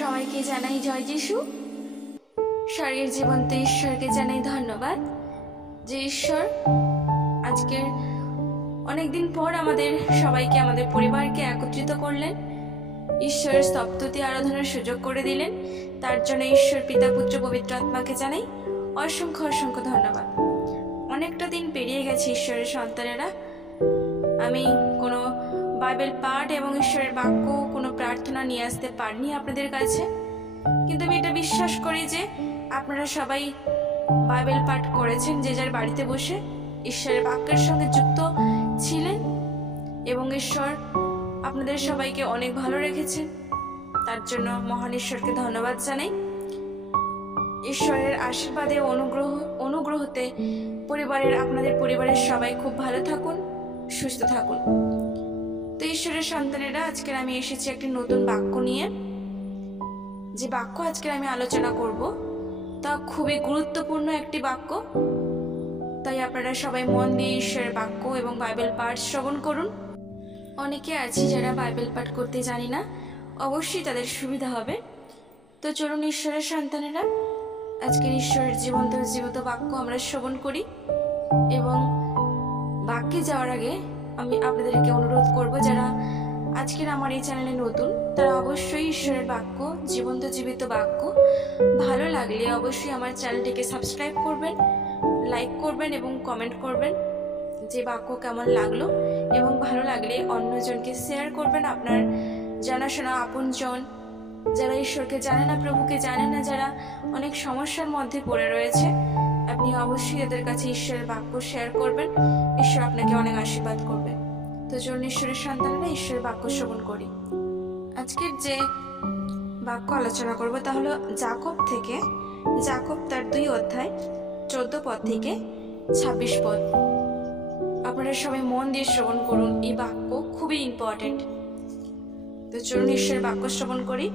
সবাইকে জানাই জয় যিশু। স্বর্গের জীবন্ত ঈশ্বরকে জানাই ধন্যবাদ যে ঈশ্বর আজকের অনেকদিন পর আমাদের সবাইকে, আমাদের পরিবারকে একত্রিত করলেন, ঈশ্বরের সপ্ততি আরাধনার সুযোগ করে দিলেন। তার জন্য ঈশ্বর পিতা, পুত্র, পবিত্র আত্মাকে জানাই অসংখ্য অসংখ্য ধন্যবাদ। অনেকটা দিন পেরিয়ে গেছে ঈশ্বরের সন্তানেরা। আমি কোনো বাইবেল পাঠ এবং ঈশ্বরের বাক্য, কোনো প্রার্থনা নিয়ে আসতে পারিনি আপনাদের কাছে, কিন্তু আমি এটা বিশ্বাস করি যে আপনারা সবাই বাইবেল পাঠ করেছেন, যে যার বাড়িতে বসে ঈশ্বরের বাক্যের সঙ্গে যুক্ত ছিলেন এবং ঈশ্বর আপনাদের সবাইকে অনেক ভালো রেখেছেন। তার জন্য মহান ঈশ্বরকে ধন্যবাদ জানাই। ঈশ্বরের আশীর্বাদে অনুগ্রহতে আপনাদের পরিবারের সবাই খুব ভালো থাকুন, সুস্থ থাকুন। তো ঈশ্বরের সন্তানেরা, আজকের আমি এসেছি একটি নতুন বাক্য নিয়ে। যে বাক্য আজকের আমি আলোচনা করব তা খুবই গুরুত্বপূর্ণ একটি বাক্য। তাই আপনারা সবাই মন দিয়ে ঈশ্বরের বাক্য এবং বাইবেল পাঠ শ্রবণ করুন। অনেকে আছি যারা বাইবেল পাঠ করতে জানি না, অবশ্যই তাদের সুবিধা হবে। তো চলুন ঈশ্বরের সন্তানেরা, আজকের ঈশ্বরের জীবন্ত বাক্য আমরা শ্রবণ করি। এবং বাক্যে যাওয়ার আগে আমি আপনাদেরকে অনুরোধ করব, যারা আজকের আমার এই চ্যানেলে নতুন, তারা অবশ্যই ঈশ্বরের বাক্য, জীবিত বাক্য ভালো লাগলে অবশ্যই আমার চ্যানেলটিকে সাবস্ক্রাইব করবেন, লাইক করবেন এবং কমেন্ট করবেন যে বাক্য কেমন লাগলো, এবং ভালো লাগলে অন্যজনকে শেয়ার করবেন। আপনার জানাশোনা আপনজন যারা ঈশ্বরকে জানে না, প্রভুকে জানে না, যারা অনেক সমস্যার মধ্যে পড়ে রয়েছে, আপনি অবশ্যই এদের কাছে ঈশ্বরের বাক্য শেয়ার করবেন। ঈশ্বর আপনাকে অনেক আশীর্বাদ করবে। তো চলুন ঈশ্বরের সন্তানরা ঈশ্বরের বাক্য শ্রবণ করি। আজকের যে বাক্য আলোচনা করব তা হলো যাকব তার 2 অধ্যায় 14 পদ থেকে 26 পদ। আপনারা সবাই মন দিয়ে শ্রবণ করুন, এই বাক্য খুবই ইম্পর্টেন্ট। তো চলুন ঈশ্বরের বাক্য শ্রবণ করি।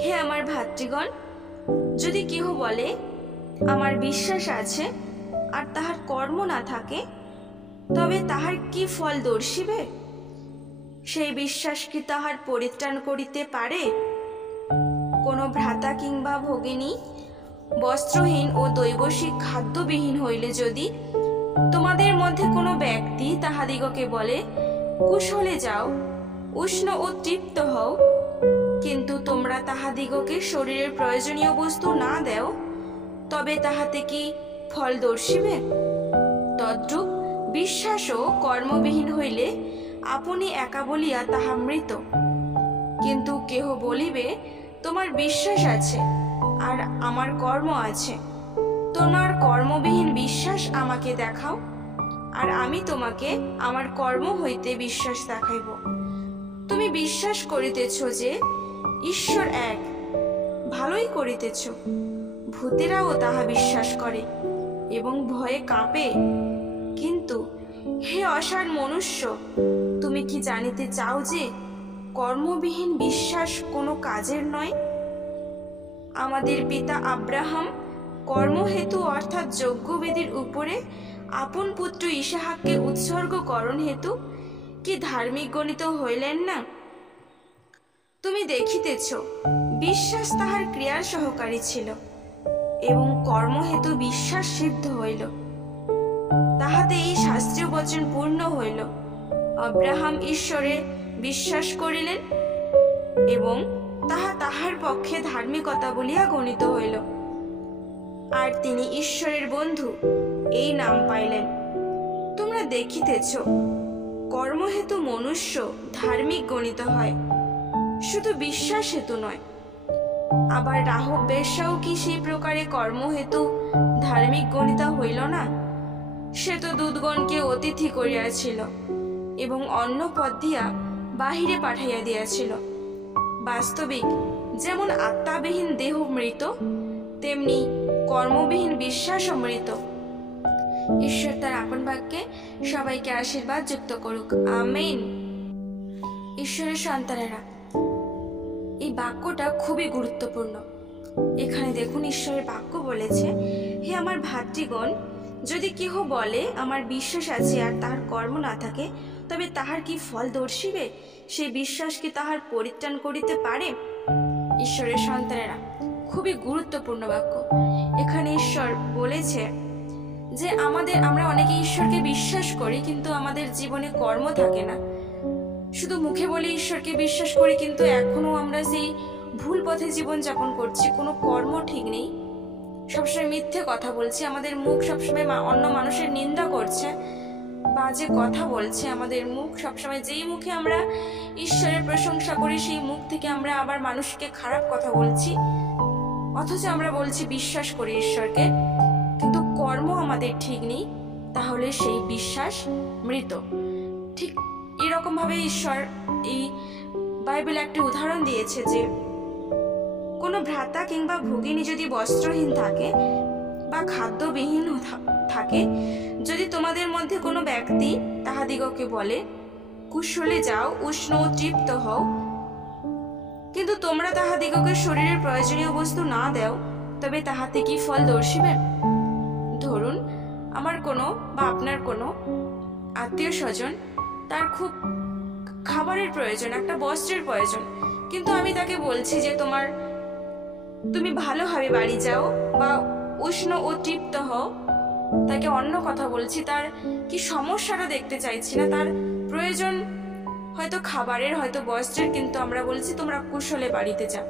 হে আমার ভাতৃগণ, যদি কেহ বলে আমার বিশ্বাস আছে আর তাহার কর্ম না থাকে, তবে তাহার কি ফল দর্শিবে? সেই বিশ্বাস কি তাহার পরিত্রাণ করিতে পারে? কোনো ভ্রাতা কিংবা ভগিনী বস্ত্রহীন ও দৈবশিক খাদ্যবিহীন হইলে যদি তোমাদের মধ্যে কোনো ব্যক্তি তাহাদিগকে বলে, কুশলে যাও, উষ্ণ ও তৃপ্ত হও, কিন্তু তোমরা তাহাদিগকে শরীরের প্রয়োজনীয় বস্তু না দেও, তবে তাহাতে কি ফল দর্শিবে? তদ্রূপ বিশ্বাসও কর্মবিহীন হইলে আপনি একা বলিয়া তাহা মৃত। কিন্তু কেহ বলিবে, তোমার বিশ্বাস আছে আর আমার কর্ম আছে, তোমার কর্মবিহীন বিশ্বাস আমাকে দেখাও, আর আমি তোমাকে আমার কর্ম হইতে বিশ্বাস দেখাইব। তুমি বিশ্বাস করিতেছ যে ঈশ্বর এক, ভালোই করিতেছ। ভূতেরাও তাহা বিশ্বাস করে এবং ভয়ে কাঁপে। কিন্তু হে অসার মনুষ্য, তুমি কি জানিতে চাও যে কর্মবিহীন বিশ্বাস কোনো কাজের নয়? আমাদের পিতা আব্রাহাম কর্মহেতু অর্থাৎ যজ্ঞবেদীর উপরে আপন পুত্র ইসাহাককে উৎসর্গকরণ হেতু কি ধার্মিক গণিত হইলেন না? তুমি দেখিতেছ বিশ্বাস তাহার ক্রিয়ার সহকারী ছিল, এবং কর্মহেতু বিশ্বাস সিদ্ধ হইল। তাহাতে এই শাস্ত্রীয় বচন পূর্ণ হইল, আব্রাহাম ঈশ্বরে বিশ্বাস করিলেন এবং তাহা তাহার পক্ষে ধার্মিকতা বলিয়া গণিত হইল, আর তিনি ঈশ্বরের বন্ধু এই নাম পাইলেন। তোমরা দেখিতেছ কর্মহেতু মনুষ্য ধার্মিক গণিত হয়, শুধু বিশ্বাস হেতু নয়। আবার রাহব বেশ্যাও কি সেই প্রকারে কর্মহেতু ধার্মিক গণিতা হইল না? সে তো দূতগণকে অতিথি করিয়াছিল এবং অন্ন পদ দিয়া বাহিরে পাঠাইয়া দিয়াছিল। বাস্তবিক যেমন আত্মাবিহীন দেহ মৃত, তেমনি কর্মবিহীন বিশ্বাসও মৃত। ঈশ্বর তার আপন বাক্যে সবাইকে আশীর্বাদ যুক্ত করুক, আমেন। ঈশ্বরের সন্তানেরা, এই বাক্যটা খুবই গুরুত্বপূর্ণ। এখানে দেখুন ঈশ্বরের বাক্য বলেছে, হে আমার ভাতৃগণ, যদি কেহ বলে আমার বিশ্বাস আছে আর তার কর্ম না থাকে, তবে তাহার কি ফল দর্শিবে? সেই বিশ্বাস কি তাহার পরিত্রাণ করিতে পারে? ঈশ্বরের সন্তানেরা, খুবই গুরুত্বপূর্ণ বাক্য। এখানে ঈশ্বর বলেছে যে আমরা অনেকে ঈশ্বরকে বিশ্বাস করি, কিন্তু আমাদের জীবনে কর্ম থাকে না। শুধু মুখে বলে ঈশ্বরকে বিশ্বাস করি, কিন্তু এখনো আমরা সেই ভুল পথে জীবনযাপন করছি, কোনো কর্ম ঠিক নেই, সবসময় মিথ্যে কথা বলছি, আমাদের মুখ সবসময় অন্য মানুষের নিন্দা করছে, বাজে কথা বলছে। আমাদের মুখ সবসময়, যেই মুখে আমরা ঈশ্বরের প্রশংসা করি সেই মুখ থেকে আমরা আবার মানুষকে খারাপ কথা বলছি, অথচ আমরা বলছি বিশ্বাস করি ঈশ্বরকে, কিন্তু কর্ম আমাদের ঠিক নেই, তাহলে সেই বিশ্বাস মৃত। ঠিক এরকম ভাবে ঈশ্বর এই বাইবেলে একটি উদাহরণ দিয়েছে যে কোনো ভ্রাতা কিংবা ভগিনী যদি বস্ত্রহীন থাকে বা খাদ্যবিহীন থাকে, যদি তোমাদের মধ্যে কোনো ব্যক্তি তাহাদিগকে বলে, কুশলে যাও, উষ্ণ ও তৃপ্ত হও, কিন্তু তোমরা তাহাদিগকে শরীরের প্রয়োজনীয় বস্তু না দাও, তবে তাহাতে কি ফল দর্শিবে? ধরুন, আমার কোনো বা আপনার কোনো আত্মীয় স্বজন, তার খুব খাবারের প্রয়োজন, একটা বস্ত্রের প্রয়োজন, কিন্তু আমি তাকে বলছি যে তুমি ভালোভাবে বাড়ি যাও বা উষ্ণ ও তৃপ্ত হও, তাকে অন্য কথা বলছি, তার কি সমস্যাটা দেখতে চাইছি না, তার প্রয়োজন হয়তো খাবারের, হয়তো বস্ত্রের, কিন্তু আমরা বলছি তোমরা কুশলে বাড়িতে যাও,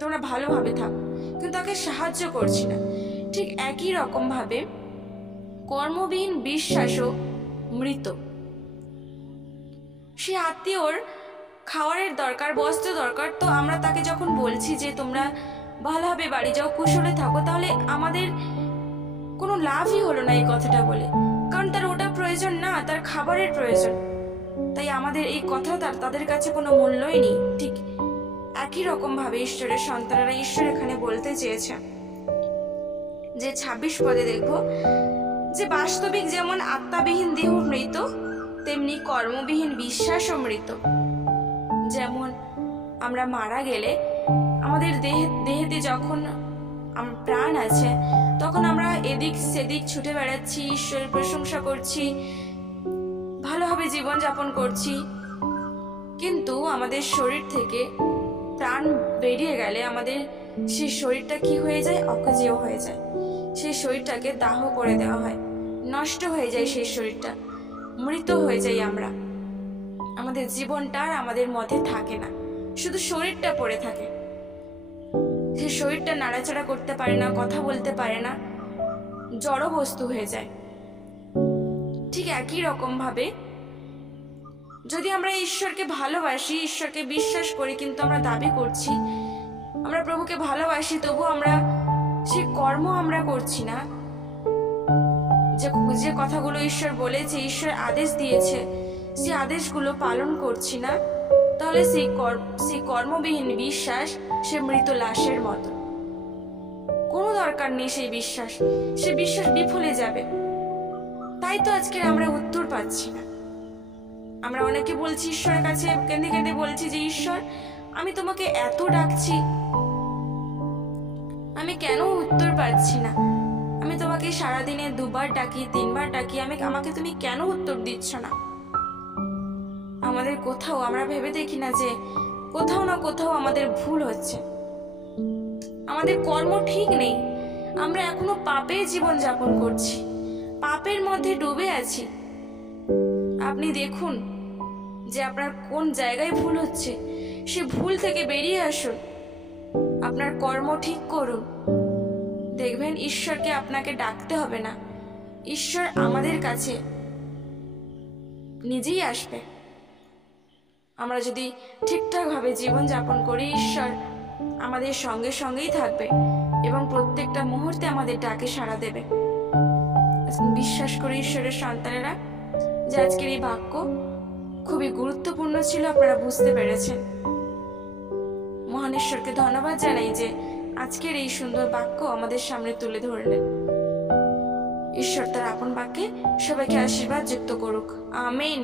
তোমরা ভালোভাবে থাকো, কিন্তু তাকে সাহায্য করছি না। ঠিক একই রকম ভাবে কর্মবিহীন বিশ্বাসও মৃত। সে আত্মীয়র খাওয়ারের দরকার, বস্ত্র দরকার, তো আমরা তাকে যখন বলছি যে তোমরা ভালোভাবে বাড়ি যাও, কুশলে থাকো, তাহলে আমাদের কোনো লাভই হলো না এই কথাটা বলে, কারণ তার ওটা প্রয়োজন না, তার খাবারের প্রয়োজন। তাই আমাদের এই কথা তাদের কাছে কোনো মূল্যই নেই। ঠিক একই রকম ভাবে ঈশ্বরের সন্তানেরা, ঈশ্বর এখানে বলতে চেয়েছে যে 26 পদে দেখব যে বাস্তবিক যেমন আত্মাবিহীন দেহ মৃত, তেমনি কর্মবিহীন বিশ্বাসও মৃত। যেমন আমরা মারা গেলে আমাদের দেহেতে যখন প্রাণ আছে, তখন আমরা এদিক সেদিক ছুটে বেড়াচ্ছি, ঈশ্বরের প্রশংসা করছি, ভালোভাবে জীবনযাপন করছি, কিন্তু আমাদের শরীর থেকে প্রাণ বেরিয়ে গেলে আমাদের সেই শরীরটা কি হয়ে যায়? অকেজেয় হয়ে যায়। সেই শরীরটাকে দাহ করে দেওয়া হয়, নষ্ট হয়ে যায়, সেই শরীরটা মৃত হয়ে যাই আমরা। আমাদের জীবনটা আর আমাদের মধ্যে থাকে না, শুধু শরীরটা পড়ে থাকে। সেই শরীরটা নাড়াচাড়া করতে পারে না, কথা বলতে পারে না, জড় বস্তু হয়ে যায়। ঠিক একই রকম ভাবে যদি আমরা ঈশ্বরকে ভালোবাসি, ঈশ্বরকে বিশ্বাস করি, কিন্তু আমরা দাবি করছি আমরা প্রভুকে ভালোবাসি, তবু আমরা সে কর্ম আমরা করছি না, যে কথাগুলো ঈশ্বর বলেছে, ঈশ্বর আদেশ দিয়েছে, সেই আদেশগুলো পালন করছি না, তাহলে সেই কর্মবিহীন বিশ্বাস সে মৃত লাশের মতো। কোনো দরকার নেই সেই বিশ্বাস, সে বিশ্বাস বিফলে যাবে। তাই তো আজকে আমরা উত্তর পাচ্ছি না। আমরা অনেকে বলছি ঈশ্বরের কাছে, কেঁদে কেঁদে বলছি যে ঈশ্বর, আমি তোমাকে এত ডাকছি, আমি কেন উত্তর পাচ্ছি না? আমি তোমাকে সারাদিনে 2 বার ডাকি, 3 বার ডাকি, আমাকে তুমি কেন উত্তর দিচ্ছ না? আমাদের কোথাও আমরা ভেবে দেখি না যে কোথাও না কোথাও আমাদের ভুল হচ্ছে, আমাদের কর্ম ঠিক নেই, আমরা এখনো পাপের জীবন যাপন করছি, পাপের মধ্যে ডুবে আছি। আপনি দেখুন যে আপনার কোন জায়গায় ভুল হচ্ছে, সে ভুল থেকে বেরিয়ে আসুন, আপনার কর্ম ঠিক করুন, দেখবেন ঈশ্বরকে আপনাকে ডাকতে হবে না, ঈশ্বর আমাদের কাছে নিজেই আসবে। আমরা যদি ঠিকঠাকভাবে জীবনযাপন করি, ঈশ্বর আমাদের সঙ্গে সঙ্গেই থাকবে এবং প্রত্যেকটা মুহূর্তে আমাদের ডাকে সাড়া দেবে। বিশ্বাস করি ঈশ্বরের সন্তানেরা যে আজকের এই বাক্য খুবই গুরুত্বপূর্ণ ছিল, আপনারা বুঝতে পেরেছেন। মহান ঈশ্বরকে ধন্যবাদ জানাই যে আজকের এই সুন্দর বাক্য আমাদের সামনে তুলে ধরলেন। ঈশ্বর তার আপন বাক্যে সবাইকে আশীর্বাদ যুক্ত করুক, আমিন।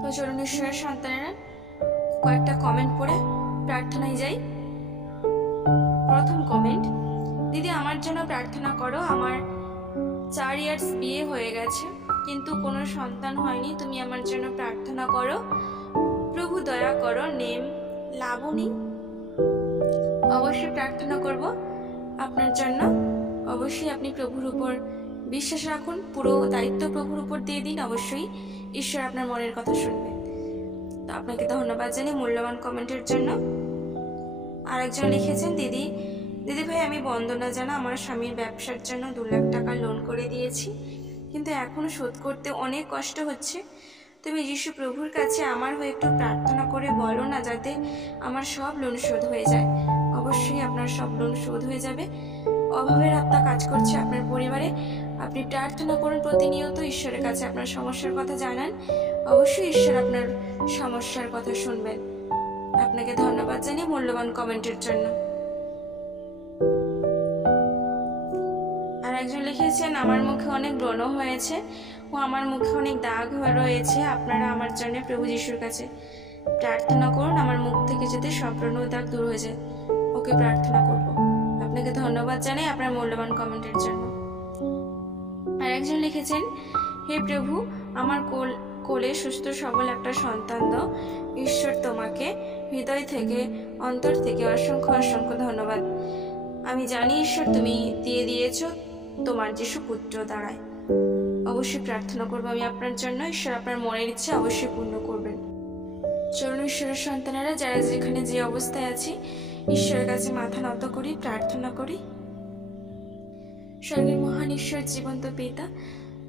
তো চলুন ঈশ্বরের সন্তানেরা কয়েকটা কমেন্ট পড়ে প্রার্থনায় যাই। প্রথম কমেন্ট, দিদি আমার জন্য প্রার্থনা করো, আমার 4 ইয়ার্স বিয়ে হয়ে গেছে, কিন্তু কোনো সন্তান হয়নি, তুমি আমার জন্য প্রার্থনা করো। প্রভু দয়া করো। নেম লাবণী। অবশ্যই প্রার্থনা করব আপনার জন্য। অবশ্যই আপনি প্রভুর উপর বিশ্বাস রাখুন, পুরো দায়িত্ব প্রভুর উপর দিয়ে দিন। অবশ্যই ঈশ্বর আপনার মনের কথা শুনবেন। তো আপনাকে ধন্যবাদ জানি মূল্যবান কমেন্টের জন্য। আরেকজন লিখেছেন, দিদি ভাই আমি বন্দনা জানা, আমার স্বামীর ব্যবসার জন্য 2 লাখ টাকা লোন করে দিয়েছি, কিন্তু এখনো শোধ করতে অনেক কষ্ট হচ্ছে। তুমি যিশু প্রভুর কাছে আমার হয়ে একটু প্রার্থনা করে বলো না, যাতে আমার সব লোন শোধ হয়ে যায়। অবশ্যই আপনার সব লোন শোধ হয়ে যাবে। অভাবের আত্মা কাজ করছে আপনার পরিবারে। আপনি প্রার্থনা করুন প্রতিনিয়ত, ঈশ্বরের কাছে আপনার সমস্যার কথা জানান। অবশ্যই ঈশ্বর আপনার সমস্যার কথা শুনবেন। আপনাকে ধন্যবাদ জানিয়ে মূল্যবান কমেন্টের জন্য। আর একজন লিখেছেন, আমার মুখে অনেক ব্রণ হয়েছে ও আমার মুখে অনেক দাগ হয়ে রয়েছে, আপনারা আমার জন্য প্রভু যিশুর কাছে প্রার্থনা করুন, আমার মুখ থেকে যাতে সব ব্রণ ও দাগ দূর হয়ে যায়। ওকে প্রার্থনা করব। আপনাকে ধন্যবাদ জানাই আপনার মূল্যবান কমেন্টের জন্য। আর একজন লিখেছেন, হে প্রভু আমার কোলে সুস্থ সবল একটা সন্তান দাও। ঈশ্বর তোমাকে হৃদয় থেকে অন্তর থেকে অসংখ্য অসংখ্য ধন্যবাদ। আমি জানি ঈশ্বর তুমি দিয়ে দিয়েছো তোমার যিশু পুত্র দ্বারায়। অবশ্যই প্রার্থনা করবো আমি আপনার জন্য। ঈশ্বর আপনার মনের ইচ্ছা অবশ্যই পূর্ণ করবেন। চরণ ঈশ্বরের সন্তানেরা যারা যেখানে যে অবস্থায় আছি, ঈশ্বরের কাছে মাথা নত করি, প্রার্থনা করি। স্বর্গের মহান ঈশ্বর জীবন্ত পিতা,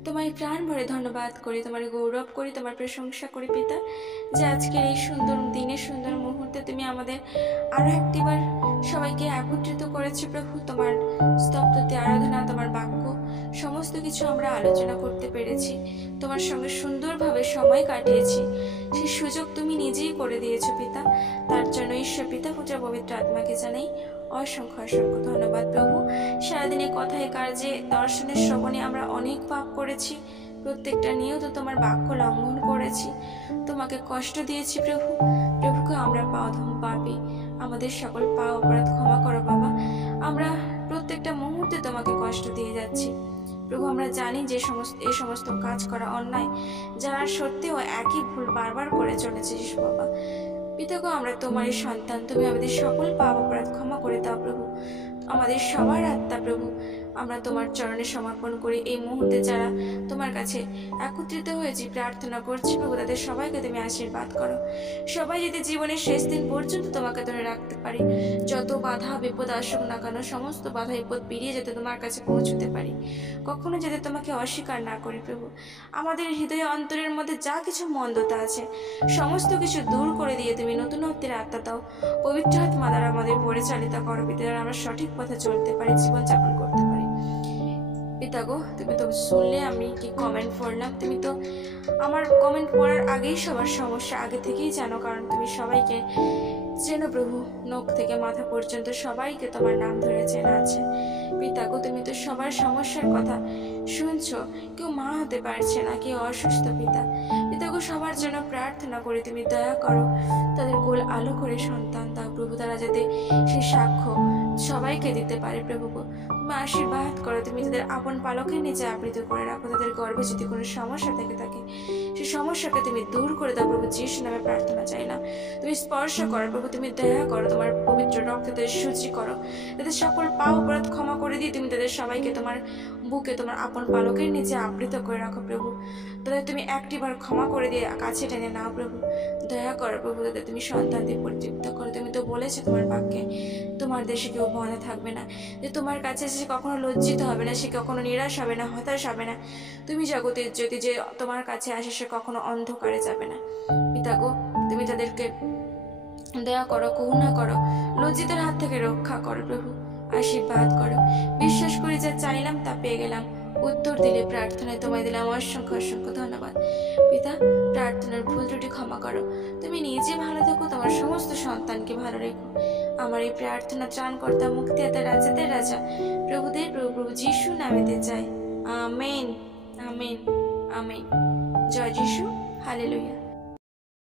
তোমার প্রাণ ভরে ধন্যবাদ করি, তোমার গৌরব করি, তোমার প্রশংসা করি পিতা, যে আজকের এই সুন্দর দিনে সুন্দর মুহূর্তে তুমি আমাদের আরো একটিবার সবাইকে একত্রিত করেছো প্রভু। তোমার স্তবস্তুতি আরাধনা, তোমার বাক্য সমস্ত কিছু আমরা আলোচনা করতে পেরেছি, তোমার সঙ্গে সুন্দরভাবে সময় কাটিয়েছি। সেই সুযোগ তুমি নিজেই করে দিয়েছো পিতা। তার জন্য ঈশ্বর পিতা পুত্র পবিত্র আত্মাকে জানাই অসংখ্য অসংখ্য ধন্যবাদ প্রভু। সারাদিনে কথায় কার্যে দর্শনের শ্রবণে আমরা অনেক পাপ করেছি, প্রত্যেকটা নিয়ত তোমার বাক্য লঙ্ঘন করেছি, তোমাকে কষ্ট দিয়েছি প্রভু। প্রভুকে আমরা পাপী, আমাদের সকল পাপ অপরাধ ক্ষমা করো বাবা। আমরা প্রত্যেকটা মুহূর্তে তোমাকে কষ্ট দিয়ে যাচ্ছি প্রভু। আমরা জানি যে এই সমস্ত কাজ করা অন্যায়, যারা সত্যিও একই ভুল বারবার করে চলেছে যিশু বাবা। পিতাগো আমরা তোমারই সন্তান, তুমি আমাদের সকল পাপ অপরাধ ক্ষমা করে দাও প্রভু। আমাদের সবার আত্মা প্রভু আমরা তোমার চরণে সমর্পণ করি। এই মুহূর্তে যারা তোমার কাছে একত্রিত হয়েছি প্রার্থনা করছি প্রভু, তাদের সবাইকে তুমি আশীর্বাদ করো। সবাই যদি জীবনের শেষ দিন পর্যন্ত তোমাকে ধরে রাখতে পারি, যত বাধা বিপদ আসুক না কেন, সমস্ত বাধা বিপদ পেরিয়ে যাতে তোমার কাছে পৌঁছতে পারি, কখনো যাতে তোমাকে অস্বীকার না করি প্রভু। আমাদের হৃদয়ে অন্তরের মধ্যে যা কিছু মন্দতা আছে সমস্ত কিছু দূর করে দিয়ে তুমি নতুনত্বের আত্মা দাও। পবিত্র আত্মা দ্বারা আমাদের পরিচালিত করো পিতা, দ্বারা আমরা সঠিক পথে চলতে পারি, জীবনযাপন করতে পারি। পিতা গো তুমি তো শুনলে আমি কি কমেন্ট পড়লাম, তুমি তো আমার কমেন্ট পড়ার আগেই সবার সমস্যা আগে থেকেই জানো, কারণ তুমি সবাইকে চেনো প্রভু, নখ থেকে মাথা পর্যন্ত সবাইকে তোমার নাম ধরে চেনা আছে। পিতা গো তুমি তো সবার সমস্যার কথা শুনছো, কেউ মা হতে পারছে না, কেউ অসুস্থ পিতা। পিতা গো সবার জন্য প্রার্থনা করি, তুমি দয়া করো, তাদের কোল আলো করে সন্তান দাও প্রভু, তারা যাতে সেই সাক্ষ্য সবাইকে দিতে পারে প্রভু গো। তুমি আশীর্বাদ করো, তুমি তাদের আপন পালকের নিচে আবৃত করে রাখো। তাদের গর্ভে যদি কোনো সমস্যা থেকে থাকে সেই সমস্যাকে তুমি দূর করে দাও প্রভু, যিশু নামে প্রার্থনা চাইলাম। তুমি স্পর্শ করো প্রভু, তুমি দয়া করো, তোমার পবিত্র রক্তে তাদের শুচি করো, তাদের সকল পাপ অপরাধ ক্ষমা করে দিয়ে তুমি তাদের সবাইকে তোমার বুকে তোমার আপন পালকের নিচে আবৃত করে রাখো প্রভু। তাদের তুমি একটিবার ক্ষমা করে দিয়ে কাছে টেনে নাও প্রভু। দয়া করো প্রভু, তাদের তুমি সন্তান দিয়ে পরিতৃপ্ত করো। তুমি তো বলেছো তোমার বাক্যে তোমার দেশে কেউ বন্ধ থাকবে না, যে তোমার কাছে সে কখনো লজ্জিত হবে না, সে কখনো নিরাশ হবে না, হতাশ হবে না। তুমি জগতের জ্যোতি, যে তোমার কাছে আসে সে কখনো অন্ধকারে যাবে না। পিতা গো তুমি তাদেরকে দয়া করো, করুণা করো, লজ্জিতের হাত থেকে রক্ষা করো প্রভু, আশীর্বাদ করো। বিশ্বাস করে যা চাইলাম তা পেয়ে গেলাম, উত্তর দিলে প্রার্থনায় তোমায় দিলাম অসংখ্য অসংখ্য ধন্যবাদ পিতা। প্রার্থনার ভুল ত্রুটি ক্ষমা করো, তুমি নিজে ভালো থেকো, তোমার সমস্ত সন্তানকে ভালো রেখো। আমার এই প্রার্থনা ত্রাণকর্তা মুক্তিদাতা রাজাদের রাজা প্রভুদের প্রভু প্রভু যিশু নামেতে চাই। Amen amen amen. জয় যিশু, হালেলুয়া।